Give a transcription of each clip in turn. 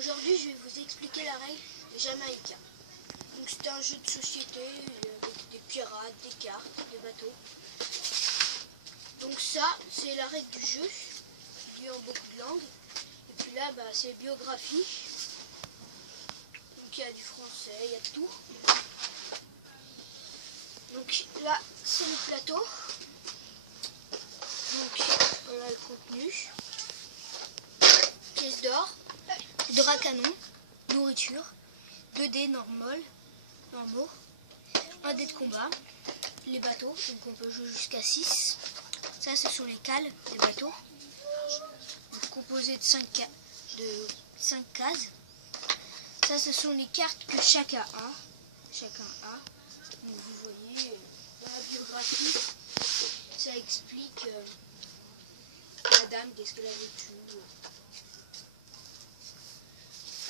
Aujourd'hui, je vais vous expliquer la règle de Jamaïca. Donc, c'est un jeu de société avec des pirates, des cartes, des bateaux. Donc ça, c'est la règle du jeu, dit en beaucoup de langues. Et puis là, c'est biographie. Donc il y a du français, il y a tout. Donc là, c'est le plateau. Donc voilà le contenu. Pièce d'or, drap canon, nourriture, 2 dés normaux, 1 dé de combat, les bateaux, donc on peut jouer jusqu'à 6. Ça, ce sont les cales des bateaux, donc composés de 5 cases. Ça, ce sont les cartes que chacun a. Donc vous voyez, dans la biographie, ça explique la dame, qu'est-ce qu'elle a vécu.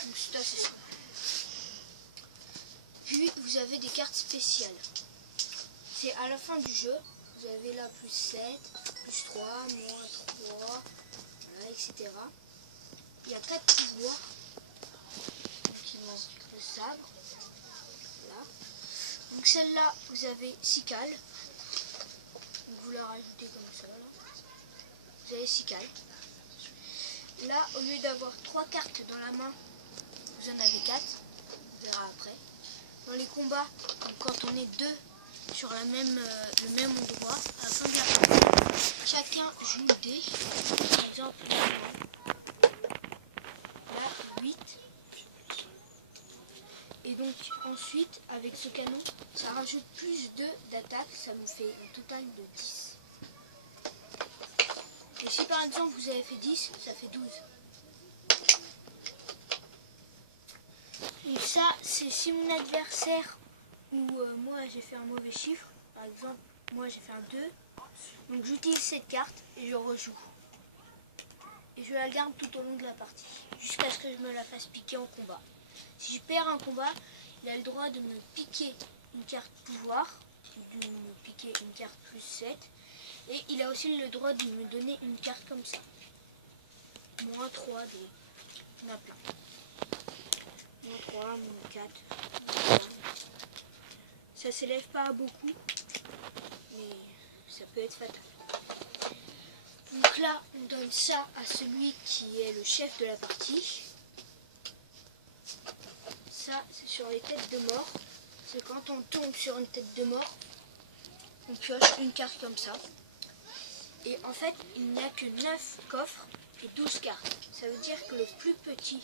Donc c'est assez simple. Puis vous avez des cartes spéciales. C'est à la fin du jeu. Vous avez là plus 7, plus 3, moins 3, voilà, etc. Il y a 4 pouvoirs. Donc il manque le sabre. Voilà. Donc celle-là, vous avez 6 cales. Donc vous la rajoutez comme ça. Là. Vous avez 6 cales. Là, au lieu d'avoir 3 cartes dans la main, vous en avez 4. On verra après. Dans les combats, donc quand on est 2 sur le même endroit, à la fin de la partie, chacun joue le dé. Par exemple, là, 8. Et donc ensuite, avec ce canon, ça rajoute plus 2 d'attaque, ça nous fait un total de 10. Et si par exemple vous avez fait 10, ça fait 12. Donc ça, c'est si mon adversaire ou moi j'ai fait un mauvais chiffre, par exemple, moi j'ai fait un 2, donc j'utilise cette carte et je rejoue. Et je la garde tout au long de la partie, jusqu'à ce que je me la fasse piquer en combat. Si je perds un combat, il a le droit de me piquer une carte pouvoir, de me piquer une carte plus 7, et il a aussi le droit de me donner une carte comme ça. Moins 3, il y en a plein. Moins 3, moins 4, moins 1. Ça s'élève pas à beaucoup, mais ça peut être fatal. Donc là, on donne ça à celui qui est le chef de la partie. Ça, c'est sur les têtes de mort. C'est quand on tombe sur une tête de mort, on pioche une carte comme ça. Et en fait, il n'y a que 9 coffres et 12 cartes. Ça veut dire que le plus petit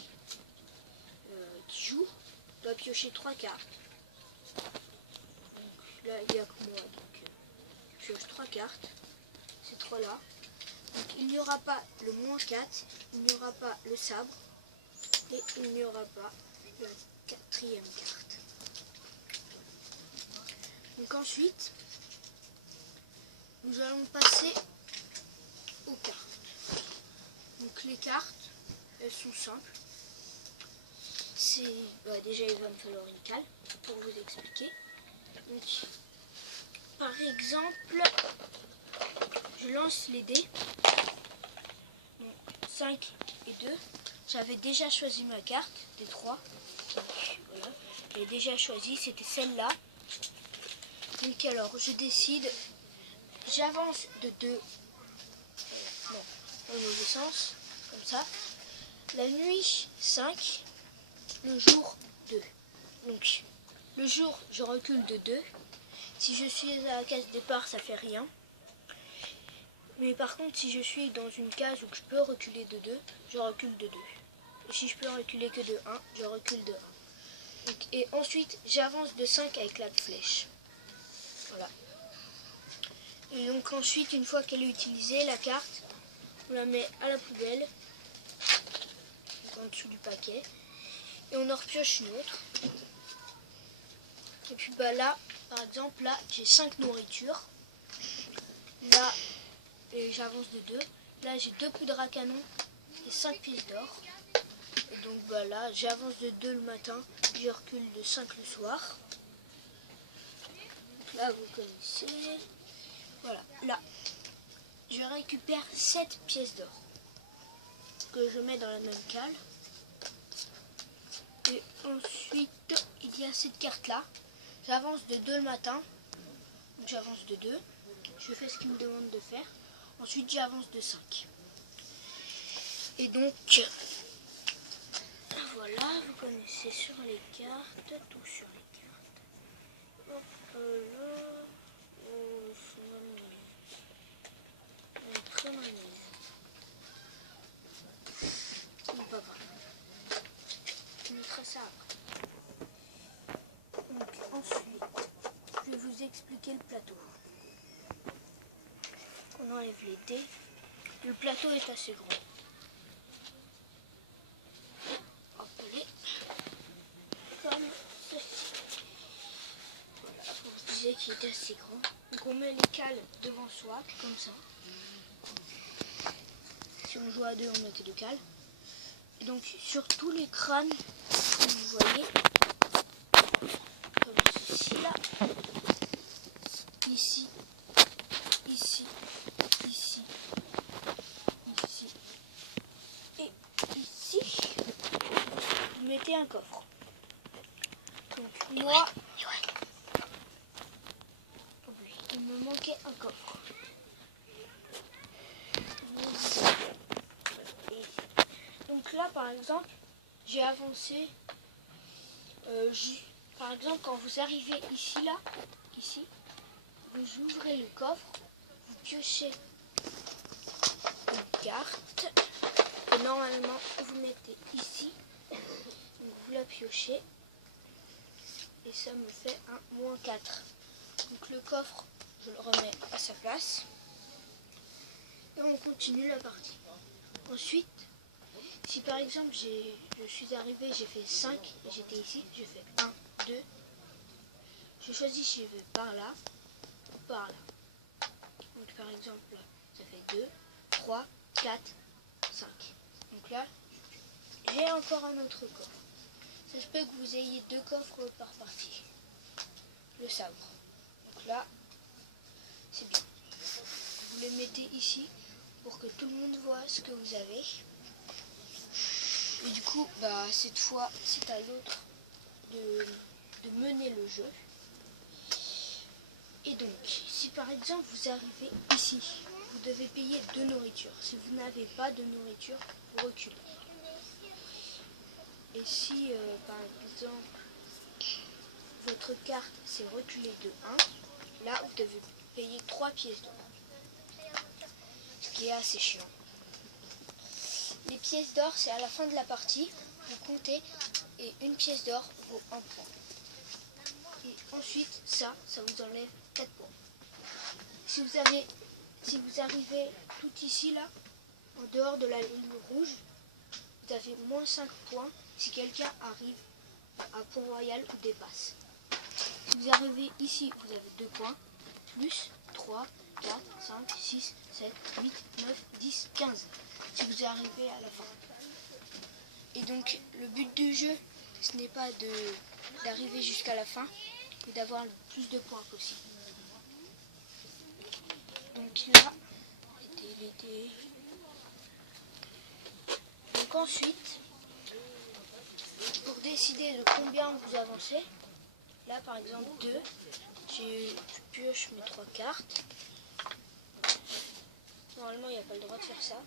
qui joue doit piocher 3 cartes. Donc là, il n'y a que moi, donc je pioche 3 cartes. Ces 3 là. Donc il n'y aura pas le moins 4, il n'y aura pas le sabre et il n'y aura pas la 4e carte. Donc ensuite, nous allons passer aux cartes. Donc les cartes, elles sont simples. Déjà il va me falloir une cale pour vous expliquer. Donc, par exemple, je lance les dés. Donc, 5 et 2. J'avais déjà choisi ma carte, des 3. Donc, voilà. J'avais déjà choisi, c'était celle-là. Donc alors, je décide, j'avance de 2. Non, dans le mauvais sens, comme ça. La nuit, 5. Le jour, 2. Donc, le jour, je recule de 2. Si je suis à la case départ, ça fait rien. Mais par contre, si je suis dans une case où je peux reculer de 2, je recule de 2. Et si je peux reculer que de 1, je recule de 1. Donc, et ensuite, j'avance de 5 avec la flèche. Voilà. Et donc ensuite, une fois qu'elle est utilisée, la carte, on la met à la poubelle, en dessous du paquet, et on en repioche une autre. Et puis là, par exemple, là, j'ai 5 nourritures. Là, et j'avance de 2. Là, j'ai 2 poudres à canon et 5 pièces d'or. Et donc là, j'avance de 2 le matin, je recule de 5 le soir. Donc là, vous connaissez. Voilà, là, je récupère 7 pièces d'or que je mets dans la même cale. Et ensuite, il y a cette carte-là. J'avance de 2 le matin. Donc j'avance de 2. Je fais ce qu'il me demande de faire. Ensuite, j'avance de 5. Et donc, voilà, vous connaissez sur les cartes, tout sur les cartes. Hop là, très mayonnaise. Non, pas grave. Je mettrai ça après. Donc ensuite, je vais vous expliquer le plateau. On enlève les dés. Le plateau est assez grand. Appelé comme ceci. Voilà, je disais qu'il était assez grand. Donc on met les cales devant soi, comme ça. Si on joue à 2, on mettait 2 cales. Et donc sur tous les crânes, comme vous voyez, comme ceci là, ici, ici, ici, ici et ici, vous mettez un coffre. Donc moi, il me manquait un coffre. Donc là, par exemple, j'ai avancé. Par exemple, quand vous arrivez ici, là, ici, vous ouvrez le coffre, vous piochez une carte que normalement vous mettez ici. Donc vous la piochez et ça me fait un -4. Donc le coffre, je le remets à sa place et on continue la partie. Ensuite, si par exemple je suis arrivé, j'ai fait 5, j'étais ici, je fais 1, 2, je choisis si je vais par là ou par là. Donc par exemple là, ça fait 2, 3, 4, 5. Donc là, j'ai encore un autre coffre. Ça se peut que vous ayez 2 coffres par partie. Le sabre. Donc là, c'est bien. Vous les mettez ici pour que tout le monde voit ce que vous avez. Et du coup, cette fois, c'est à l'autre de mener le jeu. Et donc, si par exemple vous arrivez ici, vous devez payer 2 nourritures. Si vous n'avez pas de nourriture, vous reculez. Et si par exemple votre carte s'est reculée de 1, là vous devez payer 3 pièces d'or. Ce qui est assez chiant. Les pièces d'or, c'est à la fin de la partie, vous comptez et une pièce d'or vaut 1 point. Et ensuite, ça vous enlève 4 points. Si vous arrivez tout ici, là, en dehors de la ligne rouge, vous avez -5 points si quelqu'un arrive à Pont-Royal ou dépasse. Si vous arrivez ici, vous avez 2 points, plus 3, 4, 5, 6, 7, 8, 9, 10, 15. Si vous arrivez à la fin. Et donc, le but du jeu, ce n'est pas d'arriver jusqu'à la fin, mais d'avoir le plus de points possible. Donc là, donc ensuite, pour décider de combien vous avancez, là par exemple 2, je pioche mes 3 cartes. Normalement, il n'y a pas le droit de faire ça.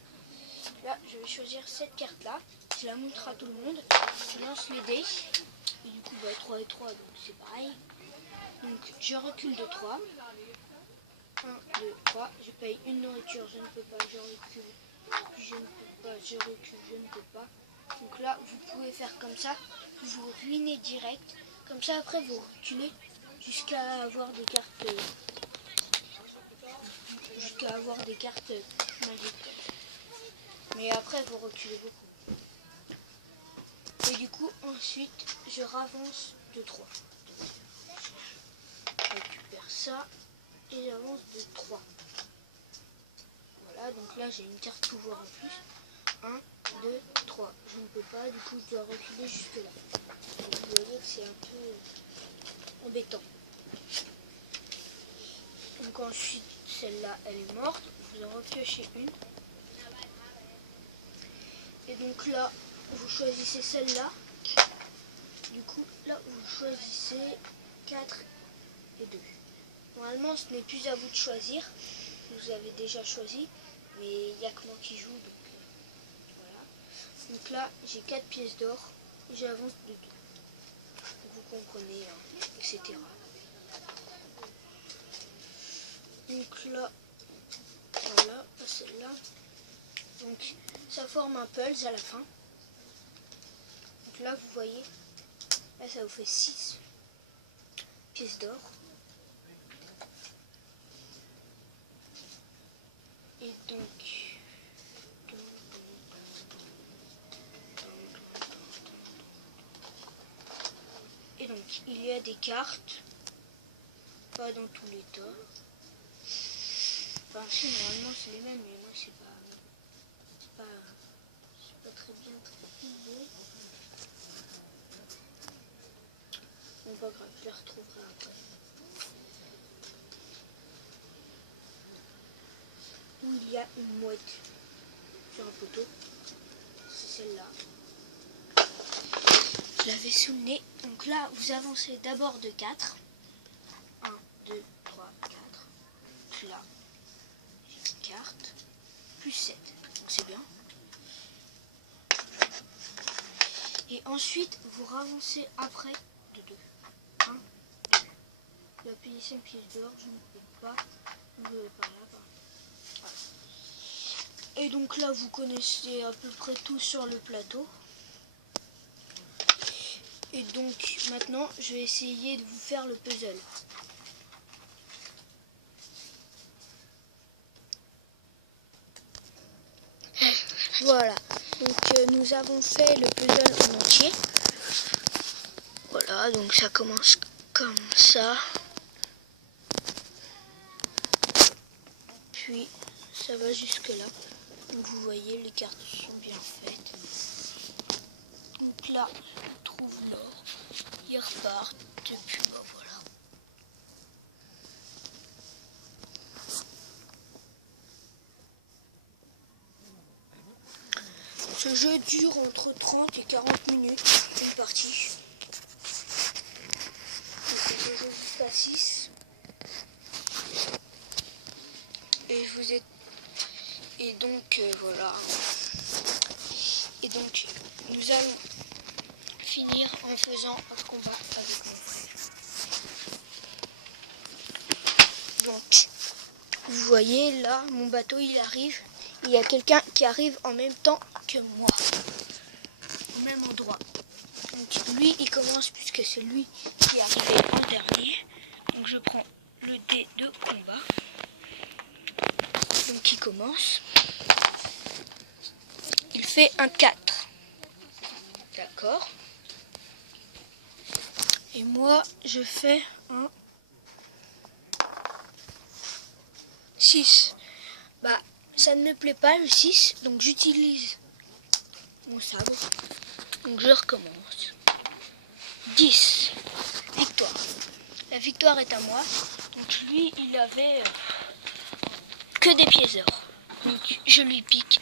Là, je vais choisir cette carte-là. Je la montre à tout le monde. Je lance les dés. Et du coup, 3 et 3, donc c'est pareil. Donc, je recule de 3. 1, 2, 3. Je paye une nourriture, je ne peux pas, je recule. Je ne peux pas, je recule, je ne peux pas. Donc là, vous pouvez faire comme ça. Vous ruinez direct. Comme ça, après, vous reculez jusqu'à avoir des cartes... magiques. Mais après, vous reculez beaucoup. Et du coup, ensuite, je ravance de 3. Je récupère ça et j'avance de 3. Voilà, donc là, j'ai une carte pouvoir en plus. 1, 2, 3. Je ne peux pas, du coup, je dois reculer jusque là. Donc, vous voyez que c'est un peu embêtant. Donc ensuite, celle-là, elle est morte. Vous en repiochez une. Et donc là, vous choisissez celle-là. du coup, là, vous choisissez 4 et 2. Normalement, ce n'est plus à vous de choisir. Vous avez déjà choisi, mais il n'y a que moi qui joue. Donc, voilà. Donc là, j'ai 4 pièces d'or et j'avance de 2. Vous comprenez, hein, etc. Donc là, voilà, celle-là. Donc, ça forme un pulse à la fin. Donc là, vous voyez, là, ça vous fait 6 pièces d'or. Et donc, il y a des cartes, pas dans tous les tas. Enfin, si, normalement, c'est les mêmes, mais moi, c'est pas très bien traité. Bon, pas grave, je les retrouverai après. Où il y a une mouette sur un poteau, c'est celle-là. Je l'avais sous le nez. Donc là, vous avancez d'abord de 4. 1, 2, 3, 4. Donc là, j'ai une carte. Plus 7. Donc c'est bien. Et ensuite, vous ravancez après de 2. 1, 2. Vous avez payé 5 pièces d'or. Je ne peux pas. Vous allez par là. Voilà. Et donc là, vous connaissez à peu près tout sur le plateau. Et donc maintenant, je vais essayer de vous faire le puzzle. Voilà, donc nous avons fait le puzzle en entier. Voilà, donc ça commence comme ça. Puis ça va jusque là. Donc vous voyez, les cartes sont bien faites. Donc là, on trouve l'or. Ils repartent depuis bas, voilà. Ce jeu dure entre 30 et 40 minutes, une partie. Donc on peut jouer jusqu'à 6. Et donc voilà. Et donc nous allons finir en faisant un combat avec mon frère. Donc vous voyez là, mon bateau il arrive. Il y a quelqu'un qui arrive en même temps que moi, au même endroit. Donc lui il commence puisque c'est lui qui est arrivé en dernier. Donc je prends le dé de combat. Donc il commence. Il fait un 4. D'accord. Et moi je fais un 6. Bah ça ne me plaît pas le 6, donc j'utilise mon sabre. Donc je recommence. 10. Victoire. La victoire est à moi. Donc lui, il avait que des pièces d'or. Donc je lui pique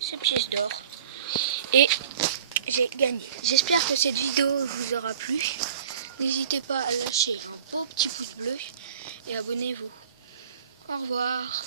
ces pièces d'or. Et j'ai gagné. J'espère que cette vidéo vous aura plu. N'hésitez pas à lâcher un beau petit pouce bleu et abonnez-vous. Au revoir.